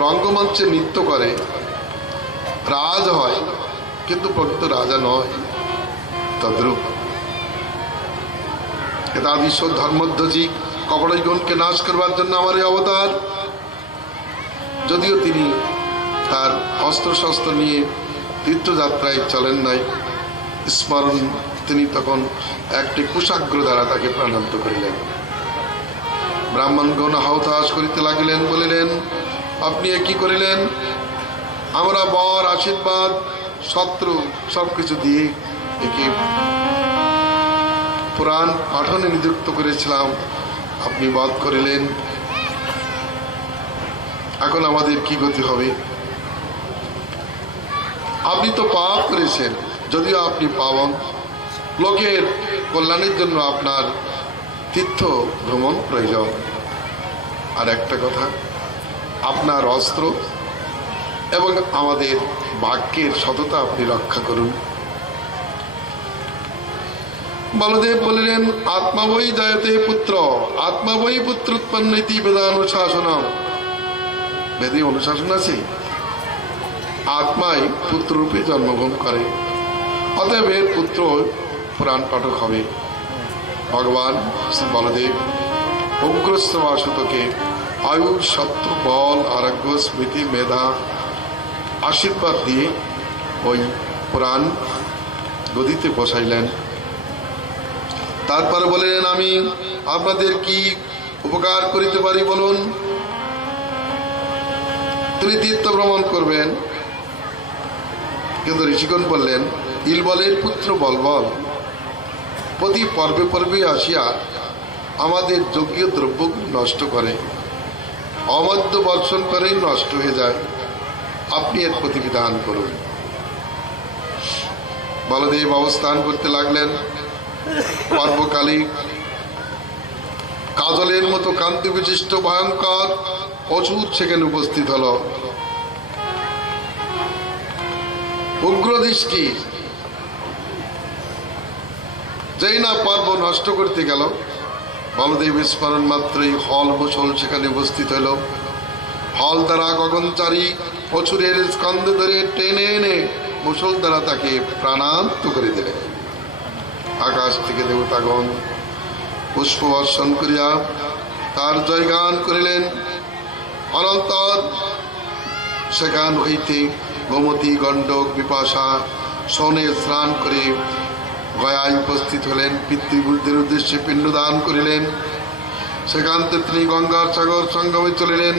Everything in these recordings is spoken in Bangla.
রঙ্গমঞ্চে নৃত্য করে, রাজ হয়, কিন্তু প্রকৃত রাজা নয়। তদ্রূপ ঈশ্বর ধর্মধ্বজি কপটগণকে নাশ করবার জন্য আমার এই অবতার। যদিও তিনি তার অস্ত্র শস্ত্র নিয়ে তীর্থযাত্রায় চলেন নাই, স্মরণ তিনি তখন একটি কুশাগ্র দ্বারা তাকে প্রাণান্ত করিলেন। ব্রাহ্মণগণ হাউতাস করিতে লাগিলেন, বলিলেন, আপনি কি করিলেন? আমরা বর, আশীর্বাদ, শত্রু সবকিছু দিয়ে একে পুরাণ পাঠনে নিযুক্ত করেছিলাম, আপনি বধ করিলেন। এখন আমাদের কি গতি হবে? আপনি তো পাপ করেছেন, যদিও আপনি পাবন, লোকের কল্যাণের জন্য আপনার তীর্থ ভ্রমণ প্রয়োজন। আর একটা কথা, আপনার অস্ত্র এবং আমাদের বাক্যের সততা আপনি রক্ষা করুন। বলদেব বলিলেন, আত্মাবৈ জায়তে পুত্র, আত্মাবৈ পুত্র উৎপন্ন ইতি বেদানুশাসন। বেদে অনুশাসন আছে, আত্মাই পুত্ররূপে জন্মগ্রহণ করে, অতএব এর পুত্র পুরাণ পাঠক হবে। ভগবান শ্রী বলদেব উগ্রস্ত বাসুতকে আয়ু, সত্য, বল, আরোগ্য, স্মৃতি, মেধা আশীর্বাদ দিয়ে ওই পুরাণ গদিতে বসাইলেন। তারপরে বললেন, আমি আপনাদের কি উপকার করিতে পারি বলুন। তিনি তীর্থ ভ্রমণ করবেন, কিন্তু ঋষিগণ বললেন, ইলবলের পুত্র বলবল প্রতি পর্বে পর্বে আসিয়া আমাদের যজ্ঞ দ্রব্য নষ্ট করে, অমদ্য বর্ষণ করেই নষ্ট হয়ে যায়, আপনি এর প্রতিবিধান করুন। বলদেব অবস্থান করতে লাগলেন। পর্বকালে কাজলের মতো কান্তি বিশিষ্ট ভয়ঙ্কর অসুর সেখানে উপস্থিত হল। উগ্র দৃষ্টি, যেই না পর্ব নষ্ট করতে গেল, বলদেব স্মরণ মাত্রই হল মুসল সেখানে উপস্থিত হল। হল দ্বারা গগনচারী অসুরের স্কন্ধে ধরে টেনে এনে মুসল দ্বারা তাকে প্রাণান্ত করে দিলেন। আকাশ থেকে দেবতাগণ পুষ্প বর্ষণ করিয়া তার জয়গান করিলেন। অনন্তর সেখান হইতে গোমতী, গণ্ডক, বিপাশা সনে স্নান করে গয়ায় উপস্থিত হলেন। পিতৃবুদ্ধের উদ্দেশ্যে পিণ্ডদান করিলেন। সেখান থেকে তিনি গঙ্গার সাগর সঙ্গমে চলিলেন।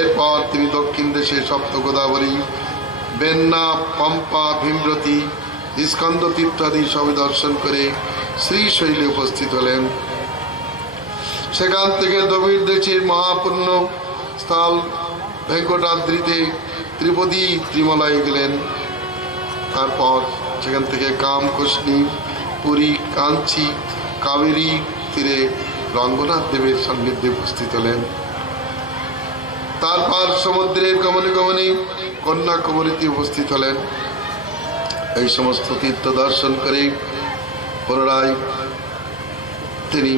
এরপর তিনি দক্ষিণ দেশে সপ্ত গোদাবরী, বেন্না, পম্পা, ভীমরতী, স্কন্দ তীর্থাদি সব দর্শন করে শ্রীশৈলে উপস্থিত হলেন। সেখান থেকে দ্রবিড় দেশের মহাপুণ্য স্থল ভেঙ্কটাদ্রিতে ত্রিপদী ত্রিমলায় গেলেন। তারপর সেখান থেকে কামকোষ্ণী, পুরী, কাঞ্চি, কাবেরী তীরে রঙ্গনাথ দেবের সান্নিধ্যে উপস্থিত হলেন। তারপর সমুদ্রের গমনে গমনে কন্যাকুমারীতে উপস্থিত হলেন। এই সমস্ত তীর্থ দর্শন করে পুনরায় তিনি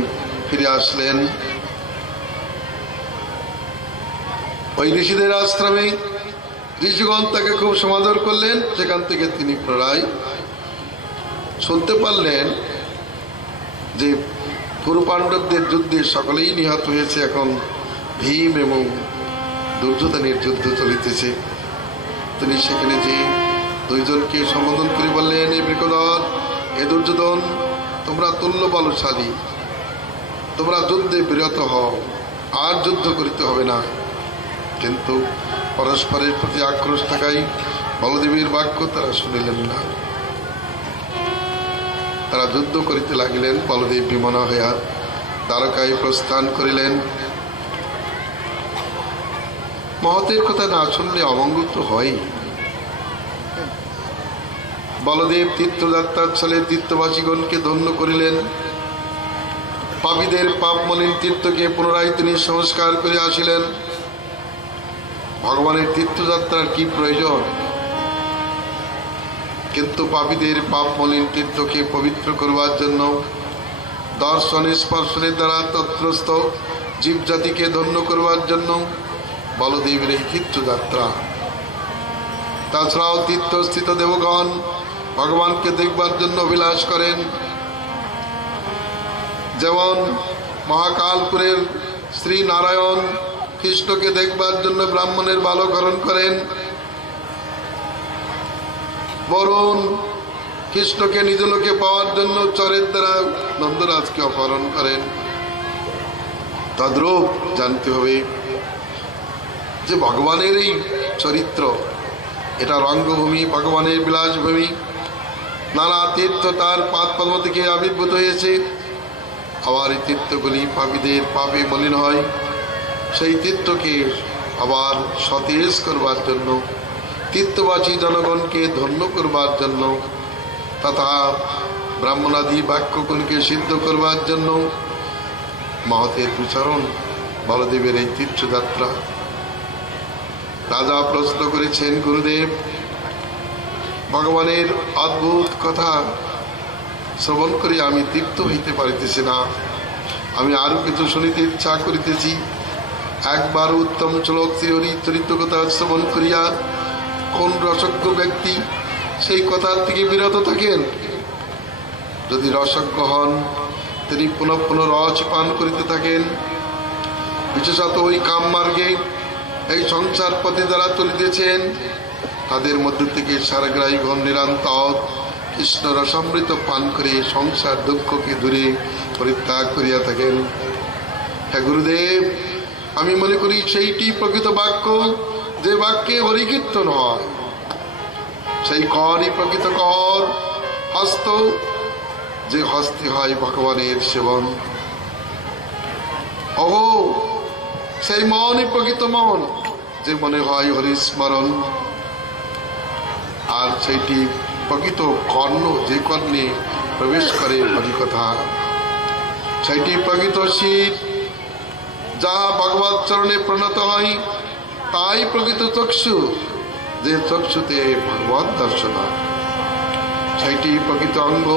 ফিরে আসলেন ওই ঋষিদের আশ্রমে। ঋষিগণ তাকে খুব সমাদর করলেন। সেখান থেকে তিনি পুনরায় শুনতে পারলেন যে কুরু পাণ্ডবদের যুদ্ধে সকলেই নিহত হয়েছে, এখন ভীম এবং দুর্যোধনের যুদ্ধ চলিতেছে। তিনি সেখানে যে দুইজনকে সম্বোধন করে বললেন, এ বৃকোদর, এ দুর্যোধন, তোমরা তুল্য বলশালী, তোমরা যুদ্ধে বিরত হও, আর যুদ্ধ করিতে হবে না। কিন্তু পরস্পরের প্রতি আক্রোশ থাকায় বলদেবের বাক্য তারা শুনিলেন না। তারা যুদ্ধ করিতে লাগিলেন। বলদেব বিমনা হইয়া দ্বারকায় প্রস্থান করিলেন। মহতের কথা না শুনলে অমঙ্গল তো হয়। বলদেব তীর্থযাত্রার ছলে তীর্থবাসীগণকে ধন্য করিলেন। পাপীদের পাপ মলিন তীর্থকে পুনরায় তিনি সংস্কার করে আসিলেন। ভগবানের তীর্থযাত্রার কি প্রয়োজন? কিন্তু পাপীদের পাপ মলিন তীর্থকে পবিত্র করবার জন্য, দর্শন স্পর্শনের দ্বারা তত্রস্থ জীবজাতিকে ধন্য করবার জন্য বলদেবের এই তীর্থযাত্রা। তাছাড়াও তীর্থস্থিত দেবগণ ভগবানকে দেখবার জন্য অভিলাষ করেন। যেমন মহাকালপুরের শ্রী নারায়ণ কৃষ্ণকে দেখবার জন্য ব্রাহ্মণের বালক হরণ করেন, বরুণ কৃষ্ণকে নিজ লোকে পাওয়ার জন্য চরের দ্বারা নন্দরাজকে অপহরণ করেন। তদ্রূপ জানতে হবে যে ভগবানের এই চরিত্র, এটা রঙ্গভূমি, ভগবানের বিলাসভূমি। নানা তীর্থ তার পাদ পদ্ম থেকে আবির্ভূত হয়েছে। আবার এই তীর্থগুলি পাপীদের পাপে মলিন হয়, সেই তীর্থকে আবার সতেজ করবার জন্য, তীর্থবাসী জনগণকে ধন্য করবার জন্য তথা ব্রাহ্মণাদি বাক্যগুলিকে সিদ্ধ করবার জন্য মহতের বিচরণ বলদেবের এই তীর্থযাত্রা। রাজা প্রশ্ন করেছেন, গুরুদেব, ভগবানের অদ্ভুত কথা শ্রবণ করে আমি তৃপ্ত হইতে পারিতেছি না, আমি আরো কিছু শুনিতে ইচ্ছা করিতেছি। একবার উত্তম শ্লোক শ্রীহরি চরিত্র কথা শ্রবণ করিয়া কোন রসজ্ঞ ব্যক্তি সেই কথার থেকে বিরত থাকেন? যদি রসজ্ঞ হন, তিনি পুনঃ পুনঃ রস পান করিতে থাকেন। বিশেষত ওই কাম মার্গে এই সংসার পথে যারা চলিতেছেন, তাদের মধ্যে থেকে সারগ্রাহীগণ নিরন্তর কৃষ্ণ রসামৃত পান করে সংসার দুঃখকে দূরে পরিত্যাগ করিয়া থাকেন। হ্যাঁ গুরুদেব, আমি মনে করি সেইটি প্রকৃত বাক্য, যে বাক্যে হরিকীর্তন হয়। সেই করই প্রকৃত কর, হস্ত, যে হস্তে হয় ভগবানের সেবন। অহো, সেই মনই প্রকৃত মন, যে মনে হয় হরিস্মরণ। আর সেইটি প্রকৃত কর্ণ, যে কর্ণে প্রবেশ করে হরিকথা। সেইটি প্রকৃত শীত, যাহা ভগবৎ চরণে প্রণত হয়। তাই প্রকৃত চক্ষু, যে চক্ষুতে ভগবৎ দর্শন হয়। সেইটি প্রকৃত অঙ্গ,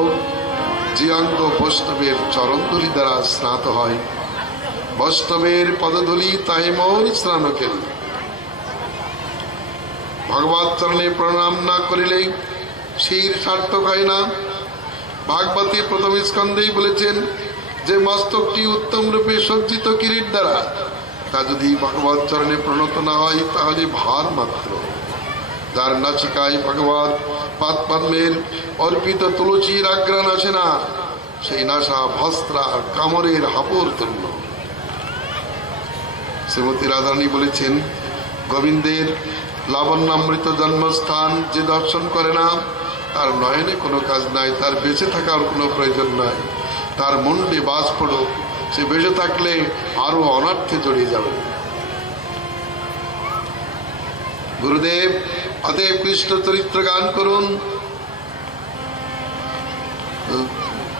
যে অঙ্গ বৈষ্ণবের চরণধূলি দ্বারা স্নাত হয়। বৈষ্ণবের পদধূলি তাহে মোর স্নান কেন। ভগবৎ চরণে প্রণাম না করিলে শির সার্থক হয় না। ভাগবতী প্রথম স্কন্ধেই বলেছেন যে মস্তকটি উত্তম রূপে সজ্জিত কিরীট দ্বারা, তা যদি ভগবৎ চরণে প্রণত না হয় তাহলে ভার মাত্র। যার নাসিকায় ভগবৎ পাদ পদ্মের অর্পিত তুলসীর আঘ্রাণ আসে না, সেই নাসা ভস্ত্রা কামরের হাপর তুল্য। শ্রীমতী রাধারানী বলেছেন, গোবিন্দের লাবণ্যামৃত জন্মস্থান যে দর্শন করে না, তার নয়নে কোনো কাজ নাই, তার বেঁচে থাকার কোনো প্রয়োজন নাই। তার মুন্ডে বাস পড়ুক, সে বেঁচে থাকলে আরো অনর্থে জড়িয়ে যাবে। গুরুদেব, অতএব কৃষ্ণ চরিত্র গান করুন।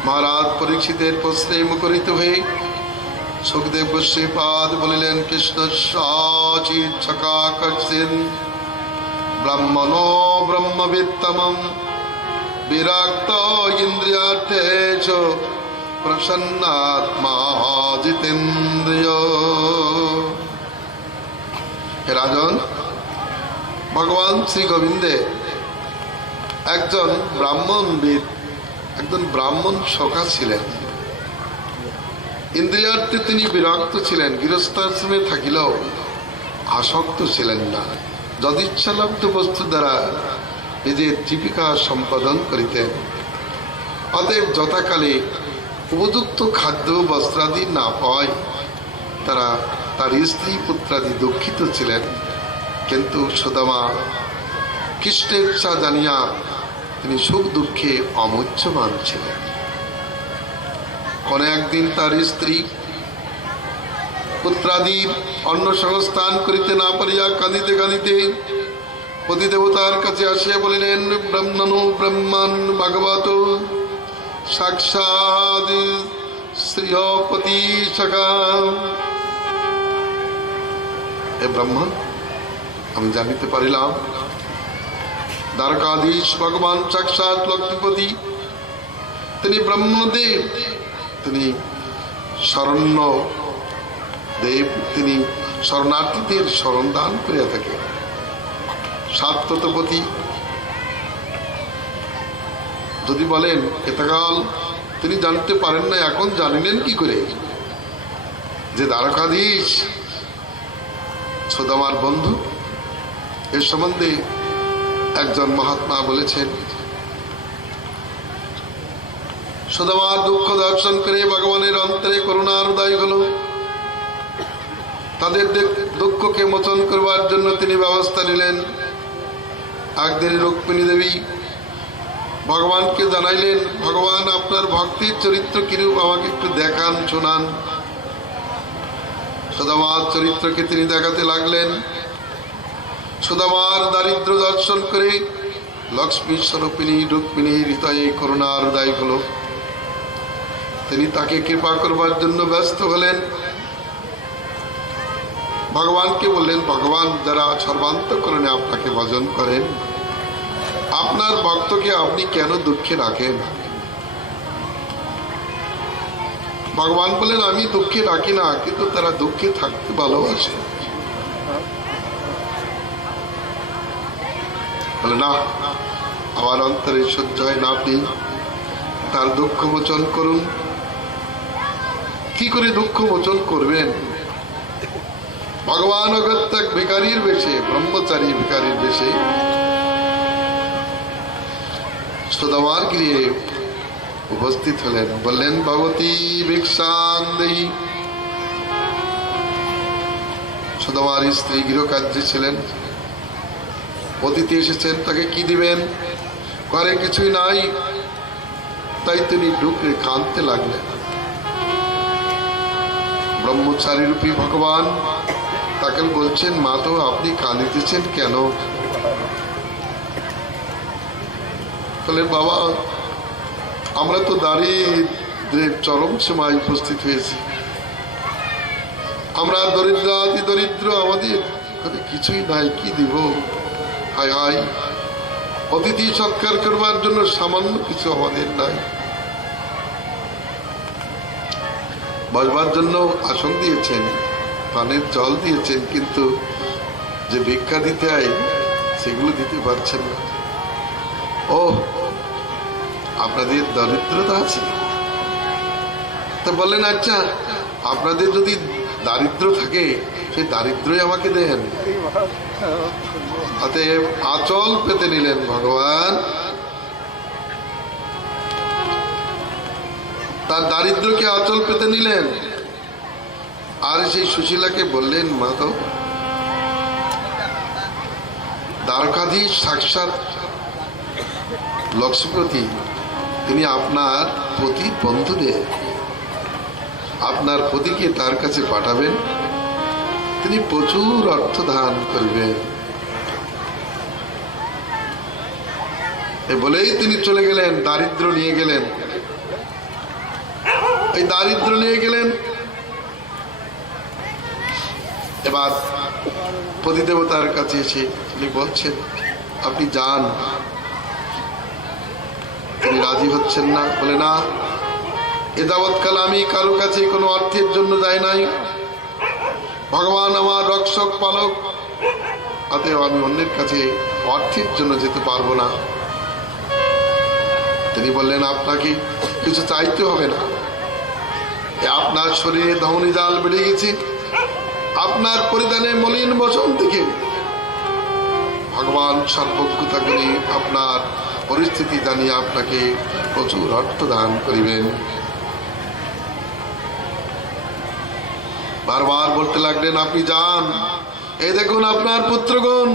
মহারাজ পরীক্ষিতের প্রশ্নে মুখরিত হয়ে সুখদেব গোস্বীপাদ বলিলেন, কৃষ্ণ সাচিৎ সকাকর্ষিন ব্রাহ্মণো ব্রহ্মবিত্তমম বিরাক্ত ইন্দ্রিয়ার্থেষ প্রসন্নাত্মা জিতেন্দ্রিয়। হে রাজন, ভগবান শ্রী গোবিন্দে একজন ব্রাহ্মণবিদ, একজন ব্রাহ্মণ সখা ছিলেন। ইন্দ্রিয়ার্থে তিনি বিরক্ত ছিলেন, গৃহস্থাশ্রমে থাকিলেও আসক্ত ছিলেন না। যদিচ্ছালব্ধ বস্তু দ্বারা নিজের জীবিকা সম্পাদন করিতেন। অতএব যথাকালে উপযুক্ত খাদ্য বস্ত্রাদি না পাওয়ায় তার স্ত্রী পুত্রাদি দুঃখিত ছিলেন। কিন্তু সুদামা কৃষ্ণের ইচ্ছা জানিয়া তিনি সুখ দুঃখে অমূল্যবান ছিলেন। কোন একদিন তার স্ত্রী পুত্রাদির অন্ন সংস্থান করিতে না পারিয়া কাঁদিতে কাঁদিতে পতি দেবতার কাছে আসিয়া বলিলেন, ব্রহ্মণো ব্রহ্মণ ভাগবত সাক্ষাৎ শ্রীপতি সখা। হে ব্রাহ্মণ, আমি জানিতে পারিলাম দ্বারকাধীশ ভগবান সাক্ষাৎ লক্ষ্মীপতি, তিনি ব্রহ্মদেব, তিনি শরণ্য দেব, তিনি শরণার্থীদের শরণ দান করিয়া থাকে। সাত্যতপতি যদি বলেন এতকাল তিনি জানতে পারেন না, এখন জানিলেন কি করে যে দ্বারকাধীশ সুদামার বন্ধু? এর সম্বন্ধে একজন মহাত্মা বলেছেন, সুদামার দুঃখ দর্শন করে ভগবানের অন্তরে করুণার উদয় হল। তাদের দুঃখকে মোচন করবার জন্য তিনি ব্যবস্থা নিলেন। একদিন রুক্মিণী দেবী ভগবানকে জানাইলেন, ভগবান আপনার ভক্তির চরিত্র কিরূপ আমাকে একটু দেখান, শোনান। সুদামার চরিত্রকে তিনি দেখাতে লাগলেন। সুদামার দারিদ্র দর্শন করে লক্ষ্মী স্বরূপিণী রুক্মিণীর হৃদয়ে করুণার উদয় হল। তিনি তাকে কৃপা করবার জন্য ব্যস্ত হলেন। ভগবানকে বললেন, ভগবান যারা সর্বান্তঃকরণে আপনাকে ভজন করেন, আপনার ভক্তকে আপনি কেন দুঃখে রাখেন? ভগবান বলেন, আমি দুঃখে রাখি না, কিন্তু তারা দুঃখে থাকতে ভালোবাসে। বলে না, আমার অন্তরে সহ্য হয় না, আপনি তার দুঃখ মোচন করুন। কি করে দুঃখ মোচন করবেন? ভগবান অগত্যা এক ভিখারীর বেশে, ব্রহ্মচারী ভিখারীর বেশে সুদামার গৃহে উপস্থিত হলেন। বললেন, ভগবতী ভিক্ষাং দেহি। সুদামার স্ত্রী গৃহকার্যে ছিলেন, অতিথি এসেছেন, তাকে কি দিবেন? ঘরে কিছুই নাই, তাই তিনি ঢুকে কাঁদতে লাগলেন। ব্রহ্মচারী রূপী ভগবান তাকে বলছেন, মা তো আপনি কাঁদিতেছেন কেন? বলেন, বাবা আমরা তো দারিদ্রের চরম সীমায় উপস্থিত হয়েছি। আমরা দরিদ্রাতি দরিদ্র, আমাদের কিছুই নাই, কি দিব? হায় হায়, অতিথি সৎকার করবার জন্য সামান্য কিছু আমাদের নাই। বসবার জন্য আসন দিয়েছেন, পানের জল দিয়েছেন, কিন্তু যে ভিক্ষা দিতে হয় সেগুলো দিতে পারছেন না। ও, আপনাদের দরিদ্রতা আছে? তো বললেন, আচ্ছা আপনাদের যদি দারিদ্র থাকে সেই দারিদ্রই আমাকে দেন। অতএব আঁচল পেতে নিলেন ভগবান, তার দারিদ্রকে আঁচল পেতে নিলেন। আর সেই সুশীলাকে বললেন, মা তো দ্বারকাধীশ সাক্ষাৎ লক্ষ্মীপতি, তিনি আপনার পতির বন্ধুদের, আপনার পতিকে তার কাছে পাঠাবেন, তিনি প্রচুর অর্থ দান করবেন। বলেই তিনি চলে গেলেন, দারিদ্র নিয়ে গেলেন। এই দারিদ্র নিয়ে গেলেন। এবার পতিদেবতার কাছে এসে তিনি বলছেন, আপনি যান। তিনি রাজি হচ্ছেন না। বলে, না, এ যাবৎকাল আমি কারো কাছে কোনো অর্থের জন্য যাই নাই। ভগবান আমার রক্ষক পালক, অতএব আমি অন্যের কাছে অর্থের জন্য যেতে পারবো না। তিনি বললেন, আপনাকে কিছু চাইতে হবে না। আপনার শরীরে ধমনী জাল বেড়ে গেছে, আপনার পরিধানে মলিন বসন থেকে ভগবান সর্বজ্ঞতা করে আপনার পরিস্থিতি জানিয়ে আপনাকে প্রচুর অর্থ দান করিবেন। বারবার বলতে লাগলেন, আপনি যান। এই দেখুন আপনার পুত্রগণ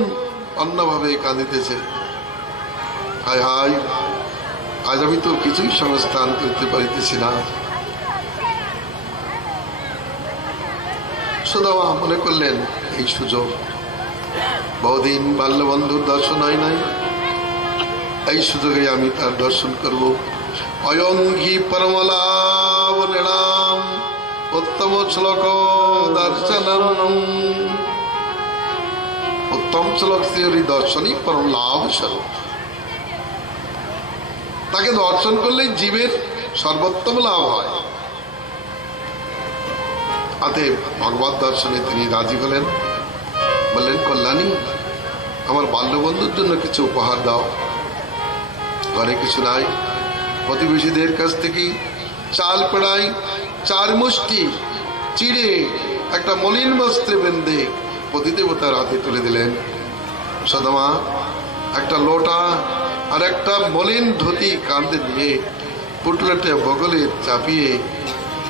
অন্যভাবে কাঁদিতেছে। হায় হায়, আজ আমি তো কিছুই সংস্থান করতে পারিতেছি না। সুদামা মনে করলেন, এই সুযোগ, বহুদিন বাল্যবন্ধুর দর্শন হয় নাই, এই সুযোগে আমি তার দর্শন করব। অয়ঙ্গি পরমলাভ নিরাম উত্তম শ্লোক দর্শনম। উত্তম শ্লোক শ্রী দর্শনই পরম লাভ স্বরূপ। তাকে দর্শন করলেই জীবের সর্বোত্তম লাভ হয়। অতএব ভগবত দর্শনে তিনি রাজি হলেন। বললেন, কল্যাণী, আমার বাল্যবন্ধুর জন্য কিছু উপহার দাও। ঘরে কিছু নাই, প্রতিবেশীদের কাছ থেকে চাল পেড়াই 4 মুষ্টি চিড়ে একটা মলিন বস্ত্রে বেঁধে পতিদেবতার হাতে তুলে দিলেন। সদমা একটা লোটা আর একটা মলিন ধুতি কাঁধে নিয়ে পুটলাটে বগলে চাপিয়ে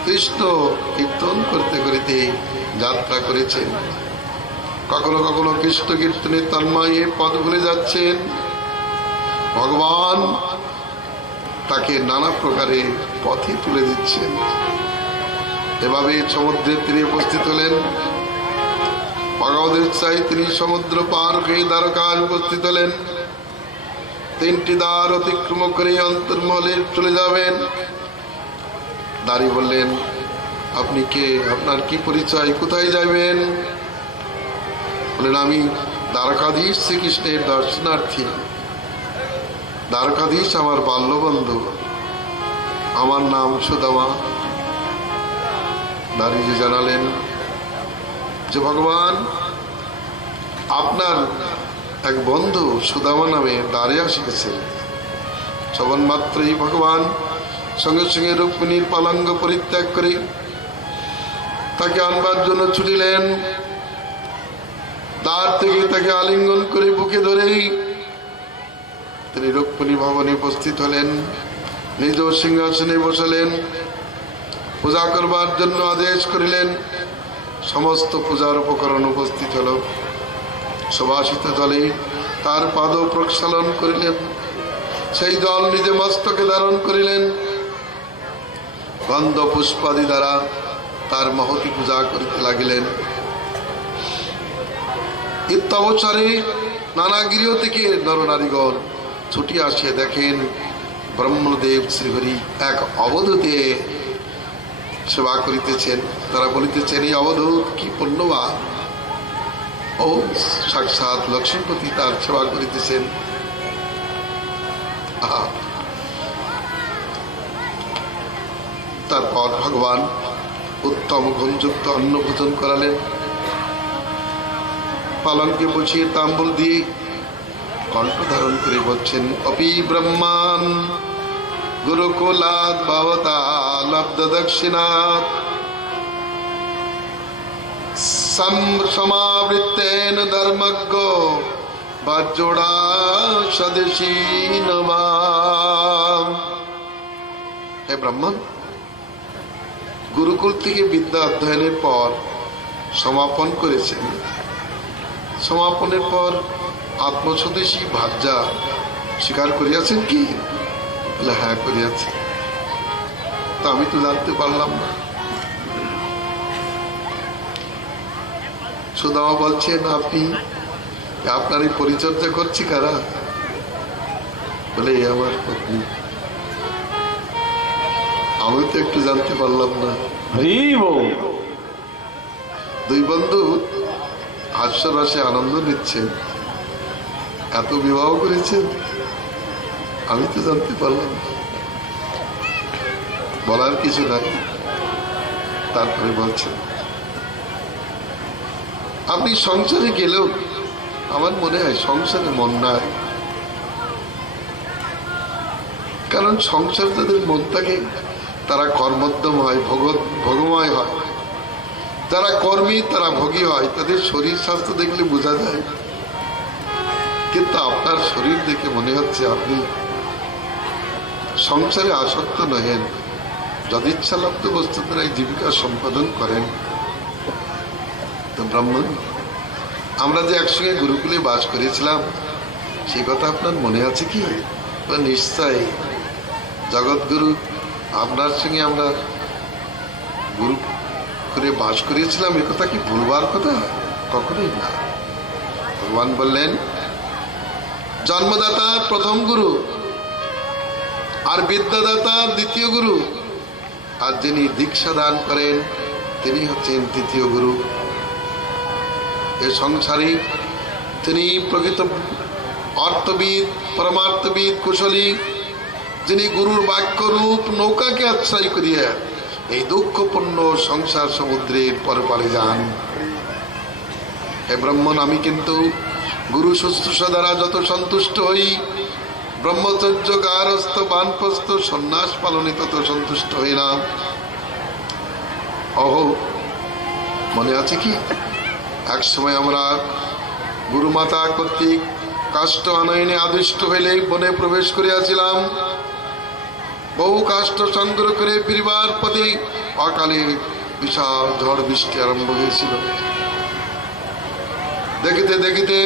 কৃষ্ণ কীর্তন করতে করতে যাত্রা করেছেন। কখনো কখনো কৃষ্ণ কীর্তনে তন্ময়ে পথ ভুলে যাচ্ছেন। ভগবান তাকে নানা প্রকারে পথে তুলে দিচ্ছেন। এভাবে সমুদ্রের তীরে উপস্থিত হলেন। ভগবতের চাই তিনি সমুদ্র পার হয়ে দ্বারকায় উপস্থিত হলেন। 3টি দ্বার অতিক্রম করে অন্তর্মহলে চলে যাবেন। দ্বারী বললেন, আপনি কে? আপনার কি পরিচয়? কোথায় যাবেন? বললেন, আমি দ্বারকাধীশ শ্রীকৃষ্ণের দর্শনার্থী। দ্বারকাধীশ আমার বাল্যবন্ধু, আমার নাম সুদামা। দ্বারী জানালেন যে ভগবান আপনার এক বন্ধু সুদামা নামে দ্বারে আসিতেছেন। শ্রবণ মাত্রই ভগবান সঙ্গে সঙ্গে রুক্মিণীর পালাঙ্গ পরিত্যাগ করে তাকে আনবার জন্য ছুটিলেন। দ্বার থেকে তাকে আলিঙ্গন করে বুকে ধরেই তিনি রুক্মিণী ভবনে উপস্থিত হলেন। নিজ সিংহাসনে বসালেন। পূজা করবার জন্য আদেশ করিলেন। সমস্ত পূজার উপকরণ উপস্থিত হল। সুবাসিত জলে তার পাদ প্রক্ষালন করিলেন। সেই জল নিজে মস্তকে ধারণ করিলেন। গন্ধ পুষ্পাদি দ্বারা তার মহতি পূজা করিতে লাগিলেন। ইত্যবসরে নানা গৃহ থেকে নরনারীগণ ছুটি আসিয়া দেখেন ব্রহ্মদেব শ্রীহরি এক অবধূতে সেবা করিতেছেন। তারা বলিতেছেন, এই অবধূত কি পুণ্যবান! ও সাক্ষাৎ লক্ষ্মীপতি তার সেবা করিতেছেন। তারপর ভগবান উত্তম গুণযুক্ত অন্ন ভোজন করালেন। পালনকে বসিয়ে তাম্বুল দিয়ে কণ্ঠ ধারণ করে বলছেন, অপি ব্রহ্মান গুরুকুলাৎ ভবতা লব্ধ দক্ষিণাৎ সমাবৃত্তেন ধর্মজ্ঞ বাজোড়া স্বদেশী নবাম। হে ব্রাহ্মণ, গুরুকুল থেকে বিদ্যা অধ্যয়নের পর সমাপন করেছেন। সমাপনের পর আত্মস্বদেশী ভাজ্যা স্বীকার করিয়াছেন কি? বলে, হ্যাঁ করিয়াছে। তা আমি তো জানতে পারলাম না। সুদামা বলছেন, আপনি আপনার এই পরিচর্যা করছি কারা? বলে, আমার পত্নী। আমি তো একটু জানতে পারলাম না। দুই বন্ধু হাস্যরসে আনন্দ নিচ্ছেন। এত বিবাহ করেছেন, আমি তো জানতে পারলাম না। বলার কিছু নাই। তারপরে বলছেন, আপনি সংসারে গেলেও আমার মনে হয় সংসারে মন নাই। কারণ সংসার যাদের মন থাকে তারা কর্মোদ্যম হয়, ভোগময় হয়। যারা কর্মী তারা ভোগী হয়। তাদের শরীর স্বাস্থ্য দেখলে বোঝা যায়। কিন্তু আপনার শরীর দেখে মনে হচ্ছে আপনি সংসারে আসক্ত নহেন, যদিচ্ছালব্ধ বস্তু দ্বারা জীবিকা সম্পাদন করেন। তো ব্রাহ্মণ, আমরা যে একসঙ্গে গুরুকুলে বাস করেছিলাম সেই কথা আপনার মনে আছে কি? নিশ্চয়। জগৎগুরু আপনার সঙ্গে আমরা গুরু করে বাস করিয়েছিলাম, এ কথা কি ভুলবার কথা? কখনোই না। ভগবান বললেন, জন্মদাতা প্রথম গুরু, আর বিদ্যাদাতা দ্বিতীয় গুরু, আর যিনি দীক্ষা দান করেন তিনি হচ্ছেন তৃতীয় গুরু। এ সংসারে তিনি প্রকৃত অর্থবিদ, পরমার্থবিদ, কুশলী, যিনি গুরুর বাক্য রূপ নৌকাকে আশ্রয় করিয়া এই দুঃখপূর্ণ সংসার সমুদ্রের পরপারে যান। হে ব্রাহ্মণ, আমি কিন্তু গুরু শুশ্রূষা দ্বারা যত সন্তুষ্ট হই, ব্রহ্মচর্য, গারস্থ, বানপ্রস্থ, সন্ন্যাস পালনে তত সন্তুষ্ট হই না। অহো, মনে আছে কি এক সময় আমরা গুরুমাতা কর্তৃক কাষ্ঠ আনয়নে আদিষ্ট হইলে বনে প্রবেশ করিয়াছিলাম। বহু কাষ্ঠ সংগ্রহ করে ফিরিবার পথে অকালে বিশাল ঝড় বৃষ্টি আরম্ভ হয়েছিল। দেখিতে দেখিতে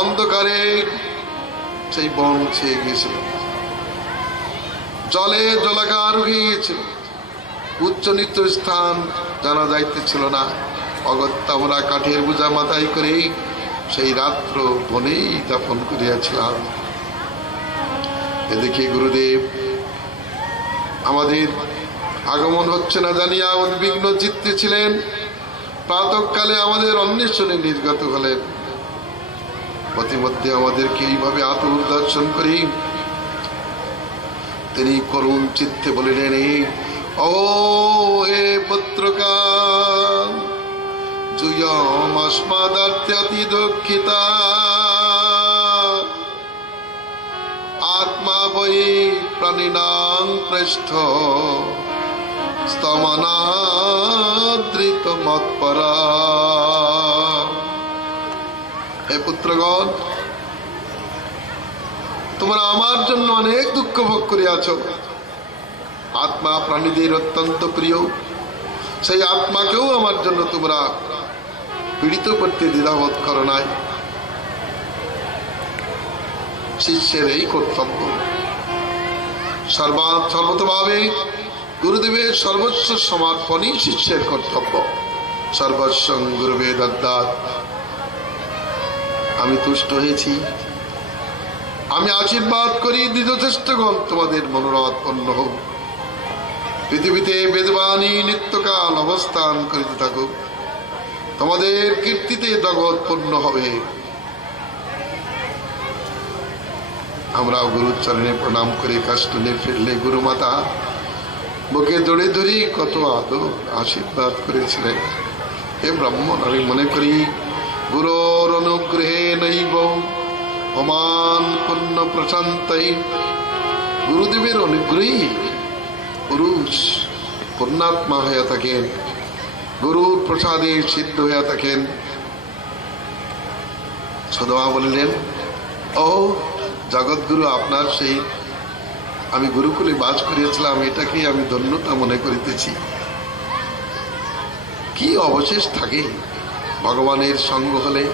অন্ধকারে সেই বন ছেয়ে গিয়েছিল, জলে জলাকার হয়ে গিয়েছিল, উচ্চ নিত্য স্থান জানা যাইতেছিল না। অগত্যা আমরা কাঠের বোঝা মাথায় করে সেই রাত্র বনেই যাপন করিয়াছিলাম। এদিকে গুরুদেব আমাদের আগমন হচ্ছে না জানিয়া উদ্বিগ্ন চিত্তে ছিলেন। প্রাতঃকালে আমাদের অন্বেষণে নির্গত হলেন। প্রতিমধ্যে আমাদেরকে এইভাবে আতুর দর্শন করি তিনি করুণ চিত্তে বলিলেন, ও হে পুত্রকা, জুয়মস্মাদার্থ্যতি দুঃখিতা, আত্মা বৈ প্রাণিনাং পৃষ্ঠ স্তমনাদৃত মৎপরা। হে পুত্রগণ, তোমরা আমার জন্য অনেক দুঃখ ভোগ করিয়াছ। আত্মা প্রাণীদের অত্যন্ত প্রিয়, সেই আত্মাকেও আমার জন্য তোমরা পীড়িত করতে দ্বিধাবোধ করো নাই। শিষ্যের এই কর্তব্য। সর্বতভাবে গুরুদেবের সর্বস্ব সমর্পণই শিষ্যের কর্তব্য। সর্বস্বং গুরুবে দদ্যাৎ। আমি তুষ্ট হয়েছি, আমি আশীর্বাদ করি দ্বিজশ্রেষ্ঠগণ তোমাদের মনোরথ পূর্ণ হোক। পৃথিবীতে বেদবাণী নিত্যকাল অবস্থান করিতে থাকুক, তোমাদের কীর্তিতে জগৎ পূর্ণ হবে। আমরাও গুরুর চরণে প্রণাম করে কাষ্টনে ফিরলে গুরুমাতা বুকে জড়ে ধরি কত আদর আশীর্বাদ করেছিলেন। হে ব্রাহ্মণ, আমি মনে করি গুরুর অনুগ্রহে নৈব অমান পূর্ণ প্রশান্তই। গুরুদেবের অনুগ্রহী পুরুষ পূর্ণাত্মা হইয়া থাকেন, গুরুর প্রসাদে সিদ্ধ হইয়া থাকেন। সদমা বলিলেন, ও জগৎগুরু, আপনার সেই আমি গুরুকুলে বাস করিয়াছিলাম, এটাকে আমি ধন্যতা মনে করিতেছি। কি অবশেষ থাকে ভগবানের সঙ্গ হলে?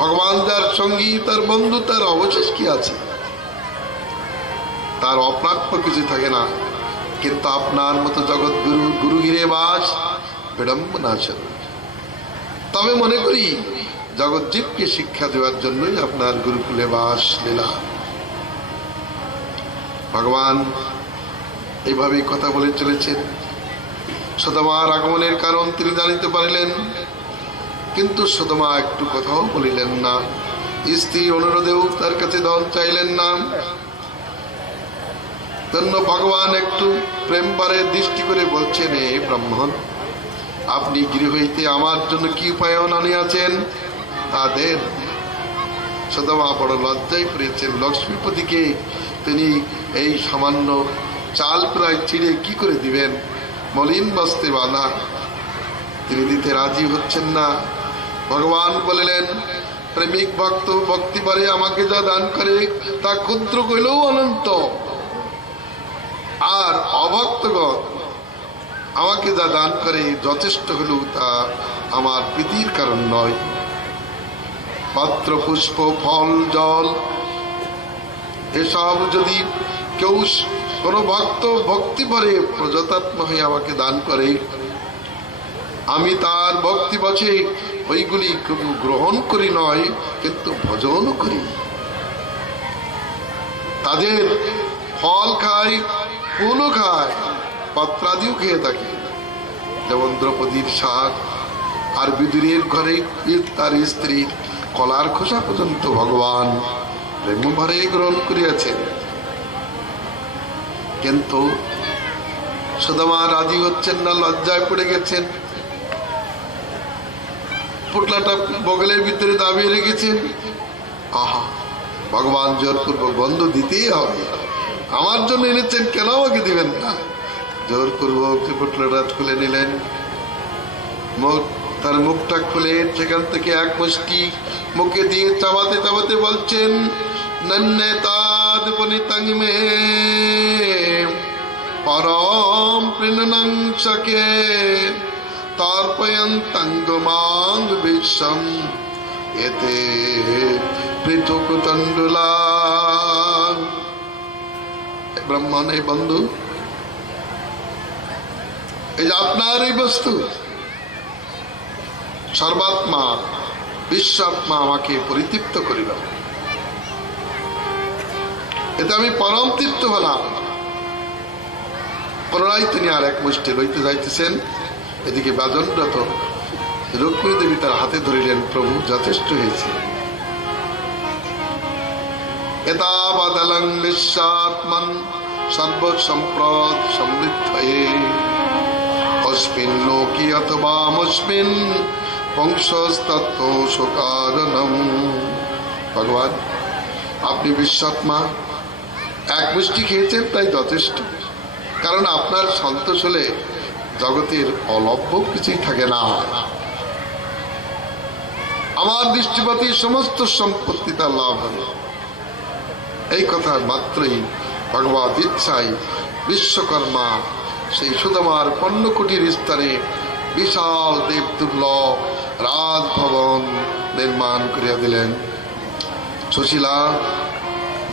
ভগবান যার সঙ্গী, তার বন্ধু, তার অবশেষ কি আছে? তার অপ্রাপ্য কিছু থাকে না। কিন্তু আপনার মতো জগৎ গুরু, গুরু গিরে বাস বিড়ম্বনা। তবে মনে করি জগৎজীবকে শিক্ষা দেওয়ার জন্যই আপনার গুরুকুলে বাস লীলা। ভগবান এইভাবে কথা বলে চলেছেন। সুদামার আগমনের কারণ তিনি জানিতে পারিলেন, কিন্তু সুদামা একটু কথাও বলিলেন না। স্ত্রী অনুরোধেও তার কাছে ধন চাইলেন না। জন্য ভগবান একটু প্রেম বারে দৃষ্টি করে বলছেন, হে ব্রাহ্মণ, আপনি গৃহ হইতে আমার জন্য কি উপায়ন আনিয়াছেন তাদের। সুদামা বড় লজ্জায় পড়েছেন। লক্ষ্মীপতিকে তিনি এই সামান্য চাল প্রায় ছিঁড়ে কি করে দিবেন? মলিন বস্ত্রে বাঁধা, তিনি দিতে রাজি হচ্ছেন না। ভগবান বলিলেন, প্রেমিক ভক্ত ভক্তি বারে আমাকে যা দান করে তা ক্ষুদ্র কইলেও অনন্ত, আর অভক্তগণ আমাকে যা দান করে যথেষ্ট হলেও তা আমার প্রীতির কারণ নয়। পাত্র, পুষ্প, ফল, জল এসব যদি কেউ কোনো ভক্ত ভক্তি ভরে প্রযতাত্মা হয়ে আমাকে দান করে, আমি তার ভক্তি বসে ওইগুলি গ্রহণ করি নয়, কিন্তু ভজনও করি। তাদের ফল খাই, ফুলও খায়, পত্রাদিও খেয়ে থাকি। যেমন দ্রৌপদীর শাক আর বিদুরের ঘরে তার স্ত্রীর কলার খোসা পর্যন্ত ভগবান প্রেমভরে গ্রহণ করিয়াছেন। কিন্তু সুদামা রাজি হচ্ছেন না, লজ্জায় পড়ে গেছেন, পুটলাটা বগলের ভিতরে দাবিয়ে রেখেছেন। আহা, ভগবান জোরপূর্বক বন্ধ দিতেই হবে, আমার জন্য এনেছেন, কেন আমাকে দিবেন না? জোরপূর্বক পুটলাটা খুলে নিলেন, তার মুখটা খুলে সেখান থেকে এক মুষ্টি মুখে দিয়ে চাবাতে চাবাতে বলছেন, নন্নে তাদ পনিতাং মে পরম প্রিননং সকে তার্পয়ন্তঙ্গমাং বিশ্বম এতে পৃথক তণ্ডুলা। ব্রাহ্মণ, এই বন্ধু, এই যে আপনার এই বস্তু, সর্বাত্মা বিশ্বাত্মা আমাকে পরিতৃপ্ত করিল, এতে আমি পরম তৃপ্ত হলাম। পুনরায় তিনি আর এক মুষ্টি লইতে যাইতেছেন, এদিকে বাজনরত রুক্মিণী দেবী তার হাতে ধরিলেন, প্রভু যথেষ্ট হয়েছে। এতাবদলং বিশ্বাত্মন সর্বসম্প্রদ সমৃদ্ধয়ে অস্মিন লোকে অথবা মুস্মিন বংশস্তত্ত্ব শোকারণম। ভগবান, আপনি বিশ্বাত্মা, এক মুষ্টি খেয়েছেন তাই যথেষ্ট, কারণ আপনার সন্তোষ হলে জগতের অলভ্য কিছুই থাকে না। আমার দৃষ্টিপাতি সমস্ত সম্পত্তি তার লাভ হবে। এই কথা মাত্রই ভগবত ইচ্ছায় বিশ্বকর্মা সেই সুদামার পণ্যকুটির স্থানে বিশাল দেবদুর্লভ রাজভবন নির্মাণ করিয়া দিলেন। সুশীলা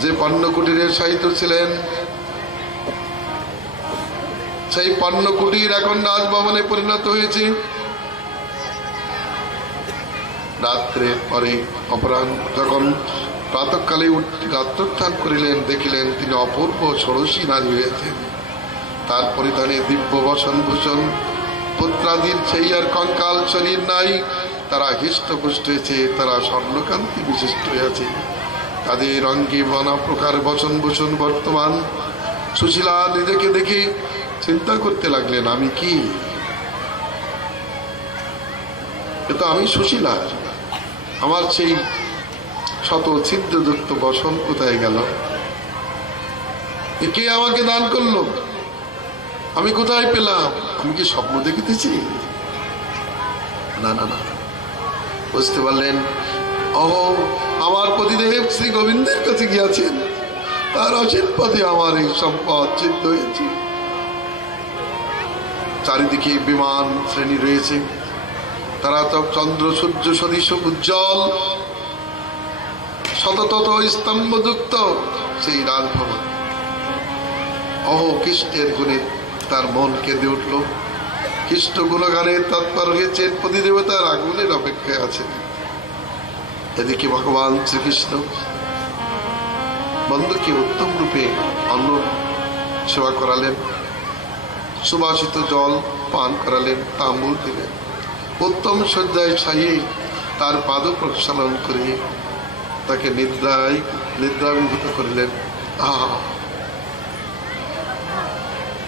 যে পণ্যকুটিরে শায়িত ছিলেন, সেই পণ্যকুটির এখন রাজভবনে পরিণত হয়েছে। রাত্রের পরে অপরাহ্ন যখন প্রাতঃকালে রাত্রোত্থান করিলেন, দেখিলেন তিনি অপূর্ব ষোড়শী নারী হয়েছেন। তার পরিধানে দিব্য বসন ভূষণ, পুত্রাদির সেই আর কঙ্কাল শরীর নাই, তারা হৃষ্টপুষ্ট হয়েছে, তারা স্বর্ণকান্তি বিশিষ্ট হয়েছে, তাদের অঙ্গে নানা প্রকার বসন ভূষণ বর্তমান। সুশীলা নিজেকে দেখে চিন্তা করতে লাগলেন, আমি কি? তো আমি সুশীলা, আমার সেই শত ছিদ্রযুক্ত বসন কোথায় গেল? কে আমাকে দান করলো? আমি কোথায় পেলাম? আমি কি স্বপ্ন দেখিতেছি? না না না, বুঝতে পারলেন, আমার পতিদেব শ্রী গোবিন্দের কাছে গিয়েছেন, তার অসীম পথে আমার এই সম্পদ সিদ্ধ হয়েছে। চারিদিকে বিমান শ্রেণী রয়েছে, তারা তো চন্দ্র সূর্য সদৃশ উজ্জ্বল, শততত স্তম্ভযুক্ত সেই রাজভবন। কৃষ্ণের গুণে তার মন কেঁদে উঠল। কৃষ্ণ গুণগানে তৎপর হয়েছে, পতিদেবতার আগুনের অপেক্ষায় আছে। এদিকে ভগবান শ্রীকৃষ্ণ বন্ধুকে উত্তম রূপে অন্ন সেবা করালেন, সুবাসিত জল পান করালেন, তাম্বুল দিলেন, উত্তম শয্যায় ছাইয়ে তার পাদ প্রক্ষালন করে তাকে নিদ্রাভিভূত করিলেন।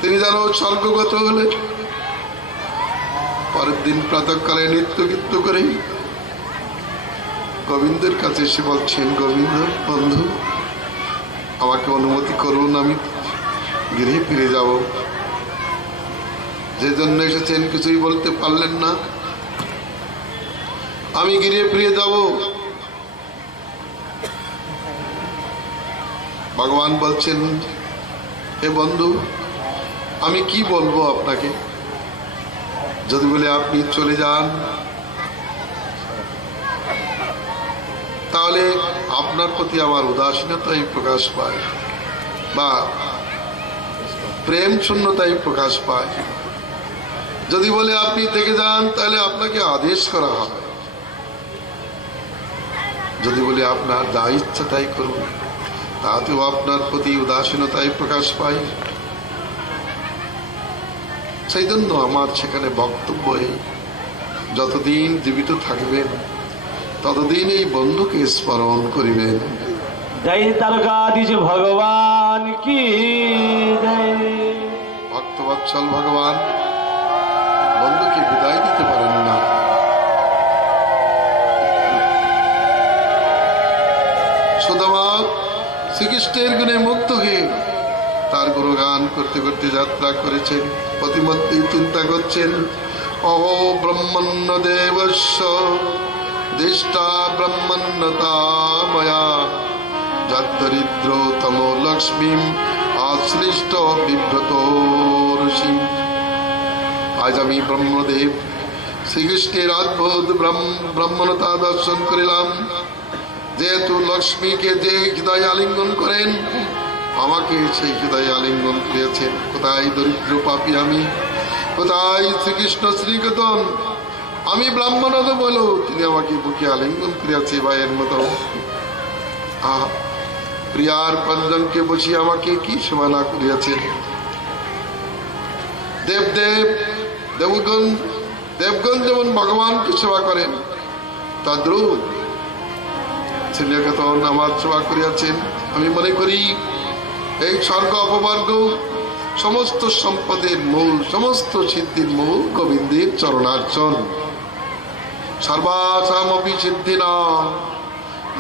তিনি যেন স্বর্গগত হলেন। পরের দিন প্রাতঃকালে নৃত্য গীত করে গোবিন্দের কাছে এসে বলছেন, গোবিন্দ বন্ধু, আমাকে অনুমতি করুন, আমি গৃহে ফিরে যাব। যে জন্য এসেছেন কিছুই বলতে পারলেন না, আমি গৃহে ফিরে যাব। ভগবান বলছেন, হে বন্ধু, আমি কি বলবো আপনাকে? যদি বলে আপনি চলে যান, তাহলে আপনার প্রতি আমার উদাসীনতাই প্রকাশ পায় বা প্রেম শূন্যতাই প্রকাশ পায়। যদি বলে আপনি থেকে যান, তাহলে আপনাকে আদেশ করা হবে। যদি বলে আপনার যা ইচ্ছা তাই করুন, তাতেও আপনার প্রতি উদাসীনতাই প্রকাশ পায়। সেই জন্য আমার সেখানে বক্তব্য, যতদিন জীবিত থাকবেন ততদিন এই বন্ধুকে স্মরণ করিবেন। জয় তারকাধীশ ভগবান কি জয়। ভক্তবৎসল বৎসল ভগবান বন্ধুকে বিদায় দিতে পারেন না। সুদামা শ্রীকৃষ্ণের গুণে মুগ্ধ হয়ে তার গুণগান করতে করতে যাত্রা করেছেন। প্রতিমধ্যে চিন্তা করছেন, অহো ব্রহ্মণ্য দেবস্য দিষ্টা ব্রহ্মণ্যতা ময়া যদ্দরিদ্র তম লক্ষ্মীম আশ্লিষ্ট বিভ্রত ঋষি। আজ আমি ব্রহ্মদেব শ্রীকৃষ্ণের অদ্ভুত ব্রহ্মণতা দর্শন করিলাম। যেহেতু লক্ষ্মীকে যে হৃদয় আলিঙ্গন করেন, আমাকে সেই হৃদয়ে আলিঙ্গন করিয়াছেন। কোথায় দরিদ্র পাপী আমি, কোথায় শ্রীকৃষ্ণ শ্রীকতন, আমি ব্রাহ্মণ বলো তিনি আমাকে বুকে আলিঙ্গন করিয়াছে ভাইয়ের মতো। প্রিয়ার পঞ্জনকে বসিয়ে আমাকে কি সেবা করিয়াছেন। দেবগণ যেমন ভগবানকে সেবা করেন, তদ্রূপ শ্রীকতন আমার সেবা করিয়াছেন। আমি মনে করি এই স্বর্গ অপবর্গ সমস্ত সম্পদের মূল, সমস্ত সিদ্ধির মূল গোবিন্দের চরণার্চন। সর্বাসামপি সিদ্ধিনা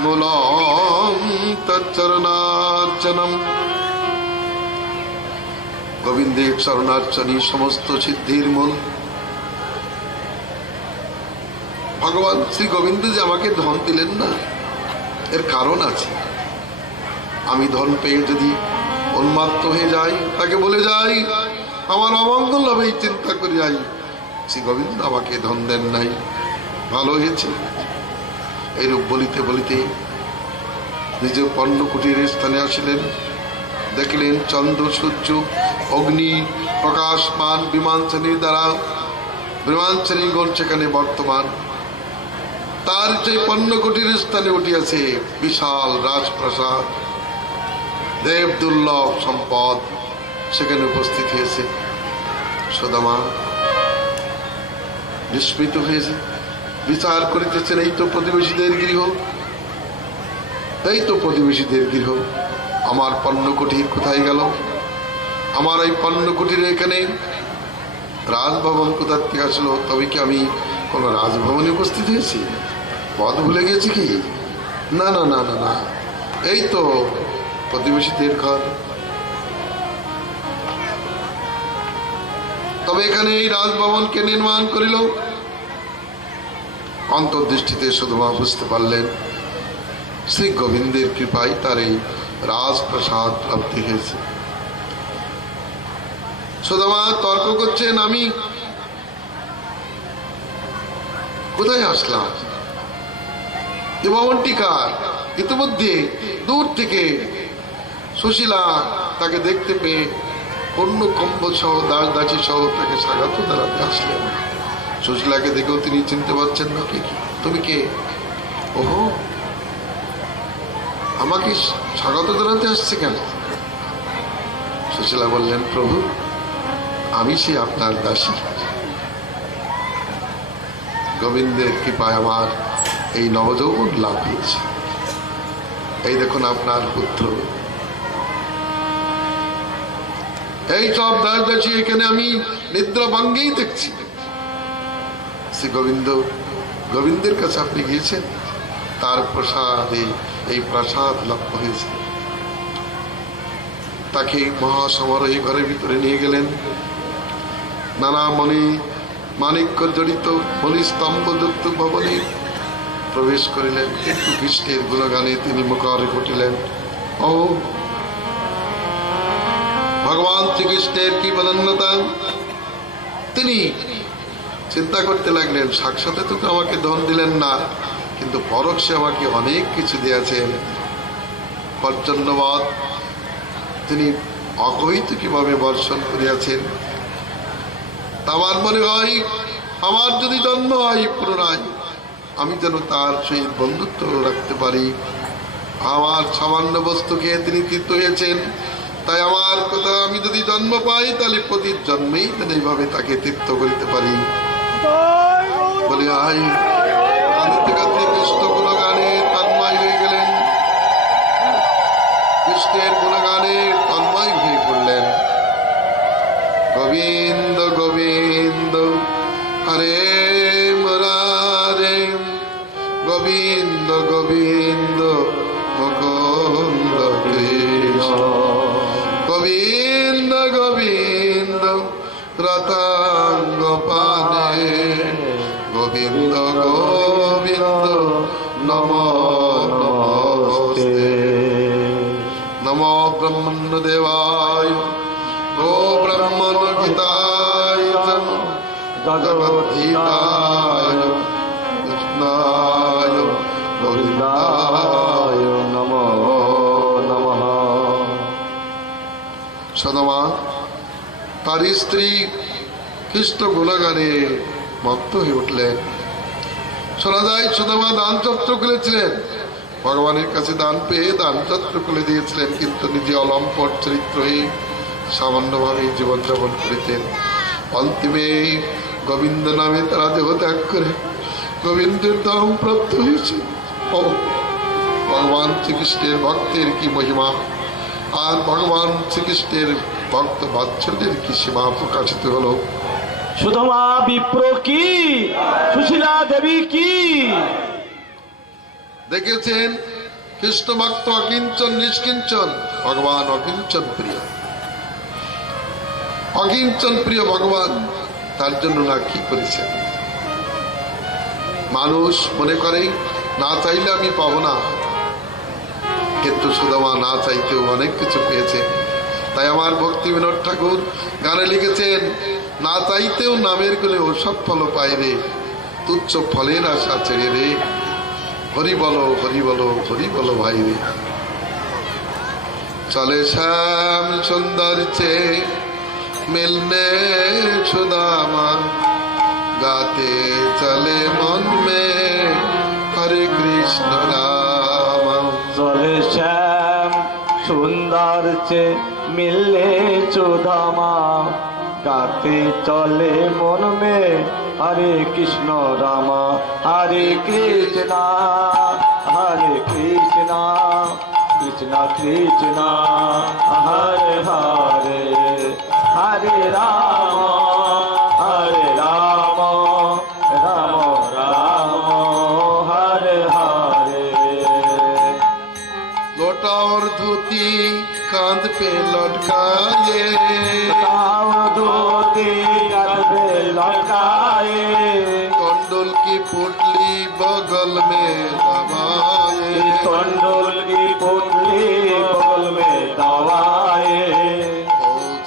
মূলম তচ্চরণার্চনম। গোবিন্দের চরণার্চনই সমস্ত সিদ্ধির মূল। ভগবান শ্রী গোবিন্দ যে আমাকে ধন দিলেন না, এর কারণ আছে। আমি ধন পেয়ে যদি উন্মাত্ত হয়ে যাই, তাকে বলে যাই আমার অমঙ্গল হবে, এই চিন্তা করে যাই, শ্রী গোবিন্দ আমাকে ধন দেন নাই, ভালো হয়েছে। এইরূপ বলিতে বলিতে নিজ পণ্য কুটিরের স্থানে আসিলেন। দেখলেন চন্দ্র সূর্য অগ্নি প্রকাশমান বিমান শ্রেণীর দ্বারা, বিমান শ্রেণীগণ সেখানে বর্তমান। তার যে পণ্য কুটিরের স্থানে উঠিয়াছে বিশাল রাজপ্রাসাদ, দেব দুর্লভ সম্পদ সেখানে উপস্থিত হয়েছে। সুদামা বিস্মিত হয়েছে, বিচার করিতেছেন, এই তো প্রতিবেশীদের গৃহ, এই তো প্রতিবেশীদের গৃহ, আমার পণ্য কুটির কোথায় গেল? আমার এই পণ্য কুটিরে এখানে রাজভবন কোথা থেকে আসলো? তবে কি আমি কোনো রাজভবনে উপস্থিত হয়েছি? পদ ভুলে গেছি কি? না না না না না, এই তো প্রতিবেশীদের ঘর। তবে এখানে এই রাজভবনকে নির্মাণ করিল। অন্তর্দৃষ্টিতে সুদামা বুঝতে পারলেন শ্রী গোবিন্দের কৃপায় তার এই রাজপ্রাসাদ প্রাপ্তি হয়েছে। সুদামা তর্ক করছেন, আমি কোথায় আসলাম? এ ভবনটি কার? ইতিমধ্যে দূর থেকে সুশীলা তাকে দেখতে পেয়ে পূর্ণ কম্ব সহ দাস দাসী সহ তাকে স্বাগত জানাতে আসলেন। সুশীলাকে দেখেও তিনি চিনতে পারছেন না। কি তুমি কে? ওহো, আমাকে স্বাগত জানাতে আসছে কেন? সুশীলা বললেন, প্রভু আমি সে আপনার দাসী। গোবিন্দের কৃপায় আমার এই নবযৌবন লাভ হয়েছে। এই দেখুন আপনার পুত্র, এই সব দাস দাসী এখানে আমি নিদ্রা ভাঙ্গেই দেখছি। শ্রী গোবিন্দের কাছে আপনি গিয়েছেন, তার প্রসাদে এই প্রাসাদ লাভ হয়েছে। তাকে মহাসমারোহে ঘরের ভিতরে নিয়ে গেলেন। নানা মাণিক্য জড়িত মণিস্তম্ভযুক্ত ভবনে প্রবেশ করিলেন। একটু কৃষ্ণের গুণগানে তিনি মুখর ঘটিলেন। ও ভগবান শ্রীকৃষ্ণের কি বদান্যতা! তিনি চিন্তা করতে লাগলেন, সাক্ষাতে তো আমাকে ধন দিলেন না, কিন্তু পরোক্ষে আমাকে অনেক কিছু দিয়েছেন। পর্জন্যবাদ তিনি অকহিত কিভাবে বর্ষণ করিয়াছেন। আমার মনে হয় আমার যদি জন্ম হয় পুনরায়, আমি যেন তার সেই বন্ধুত্ব রাখতে পারি। আমার সামান্য বস্তু খেয়ে তিনি তৃপ্ত হয়েছেন, তাই আমার কথা আমি যদি জন্ম পাই তাহলে প্রতি জন্মেই যেন এইভাবে তাকে তৃপ্ত করিতে পারি বলে কাঁদতে কাঁদতে কৃষ্ণ গুণগানে তন্ময় হয়ে গেলেন। কৃষ্ণের গুণগানে তন্ময় হয়ে পড়লেন। কবি গোবিন্দ মুকুন্দ কৃষ্ণ গোবিন্দ গোবিন্দ রতাঙ্গ পানে গোবিন্দ গোবিন্দ নমো নমস্তে নমো ব্রহ্মণ্য দেবায় গো ব্রহ্মণ গীতায় জগদ্ধিতায় কৃষ্ণায় গোবিন্দায় নমো নমঃ। সদমা তার স্ত্রী কৃষ্ণ গুণগানে মত্ত হয়ে উঠলেন। শোনা যায় সুদামা দান চত্র খুলেছিলেন, ভগবানের কাছে দান পেয়ে দান চত্র খুলে দিয়েছিলেন, কিন্তু নিজে অলম্পট চরিত্রহীন সামান্যভাবে জীবনযাপন করেছেন। অন্তিমে গোবিন্দ নামে তারা দেহ ত্যাগ করে গোবিন্দের ধাম প্রাপ্ত হয়েছে। ও ভগবান শ্রীকৃষ্ণের ভক্তের কি মহিমা, আর ভগবান শ্রীকৃষ্ণের ভক্ত বাৎসল্যের কি সীমা প্রকাশিত হলো। সুধমা বিপ্র কি, সুশীলা দেবী কি। দেখেছেন কৃষ্ণ ভক্ত অকিঞ্চন নিষ্কিঞ্চন, ভগবান অকিঞ্চন প্রিয়। অকিঞ্চন প্রিয় ভগবান, তার জন্য না কি করেছেন। মানুষ মনে করে না চাইলে আমি পাবো না, কিন্তু সুদামা না চাইতেও অনেক কিছু পেয়েছে। তাই আমার ভক্তি বিনোদ ঠাকুর গানে লিখেছেন, না চাইতেও নামের গুলে ওসব ফল পাই রে, তুচ্ছ ফলের আশা ছেড়ে রে, হরি বলো হরি বলো হরি বলো ভাই রে। চলে শ্যাম সুন্দর চে मिलने सुदामा, गाते चले मन में हरे कृष्ण राम। চলে শ্যাম সুন্দর চে মিললে সুদামা, গাতে চলে মন মে হরে কৃষ্ণ রাম। হরে কৃষ্ণ হরে কৃষ্ণ কৃষ্ণ কৃষ্ণ হরে হরে, হরে রাম রাম রাম হরে হরে। लोटा और धोती कांध पे लटकाए, धोती कांध पे लटकाए, कंडोल की पुटली बगल में दबाए, कंडोल की पुटली बगल में दबाए।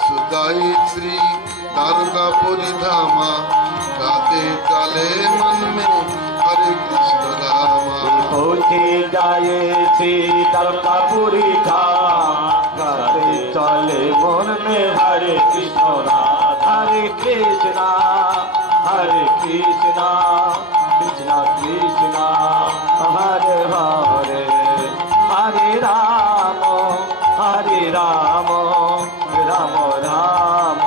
सुदाई श्री दारुका परिधामा, गाते चले मन में हरे कृष्ण रामा। पहुँचे जाए सीतार कापुरी धाम, गाते चले मन में हरे कृष्ण राम। हरे कृष्ण कृष्ण कृष्ण हरे हरे, हरे राम राम राम राम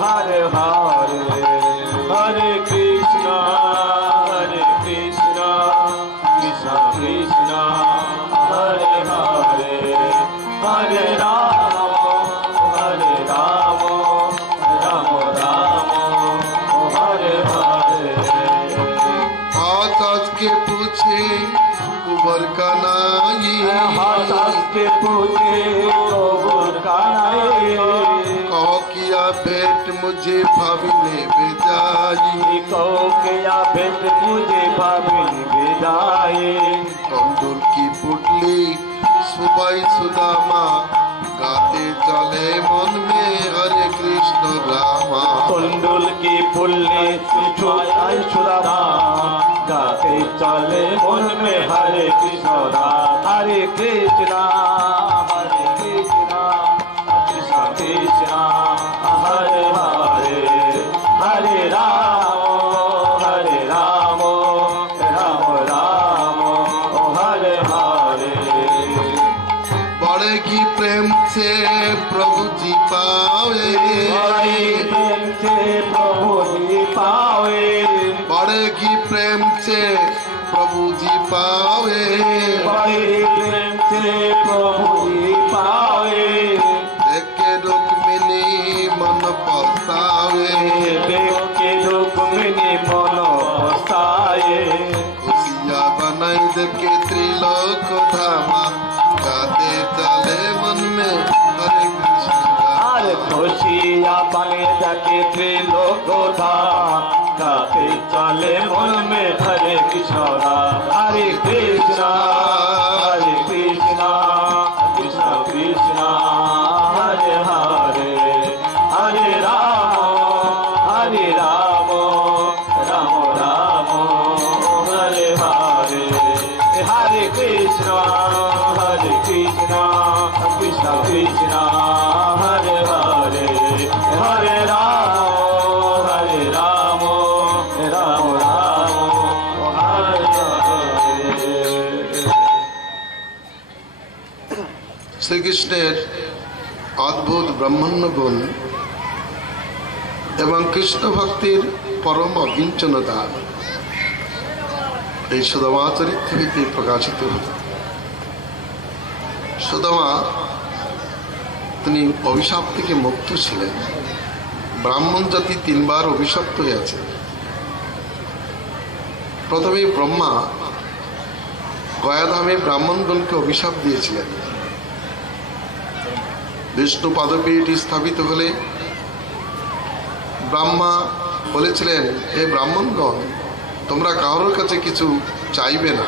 हरे हरे। हरे कृष्ण कृष्ण कृष्ण हरे हरे, हरे राम राम राम हरे हरे। आकाश के पूछे कुबर का नाई, आकाश के पूछे कुबर का नाई, कहो किया भेंट मुझे भाभी ने भेजाई, कहो किया भेंट मुझे भाभी ने भेजाई। कंडोल की पुटली सुबाई सुदामा, गाते चले मन में हरे कृष्ण रामा। कंडोल की पुल्ली सुबाई सुदामा, गाते चले मन में हरे कृष्ण राम। हरे कृष्ण कृष्ण कृष्ण हरे हरे, हरे राम राम राम हरे हरे। बढ़ेगी प्रेम से प्रभु जी पावे, प्रेम से प्रभु जी पावे, बढ़ेगी प्रेम से प्रभु जी पावे, प्रेम से प्रभु जी पावे। देख के रुक्मिणी मन पछतावे, देख के रुक्मिणी मन पछताए, खुशियाँ बनाई देख के जाके त्रिलोक धामा गाते चले मन में हरे कृष्ण আর খুশিয়া পানে যাকে ত্রিলোক ধাম গাতে চলে মন মে হরে কৃষ্ণ রাম হরে কৃষ্ণ কৃষ্ণ কৃষ্ণ হরে হরে হরে রাম রাম রাম হরে হরে হরে কৃষ্ণ কৃষ্ণ কৃষ্ণ কৃষ্ণ হরে হরে হরে রাম রাম রাম হরে হরে। শ্রীকৃষ্ণের অদ্ভুত ব্রহ্মাণ্য গুণ এবং কৃষ্ণ ভক্তির পরম অকিঞ্চনতা এই সুদামা চরিত্র হইতে প্রকাশিত হল। সুদামা তিনি অভিশাপ থেকে মুক্ত ছিলেন। ব্রাহ্মণ জাতি তিনবার অভিশপ্ত হয়েছে। প্রথমে ব্রহ্মা গয়াধামে ব্রাহ্মণগণকে অভিশাপ দিয়েছিলেন। বিষ্ণু পাদপীঠ স্থাপিত হলে ব্রহ্মা বলেছিলেন, হে ব্রাহ্মণগণ, তোমরা কারোর কাছে কিছু চাইবে না,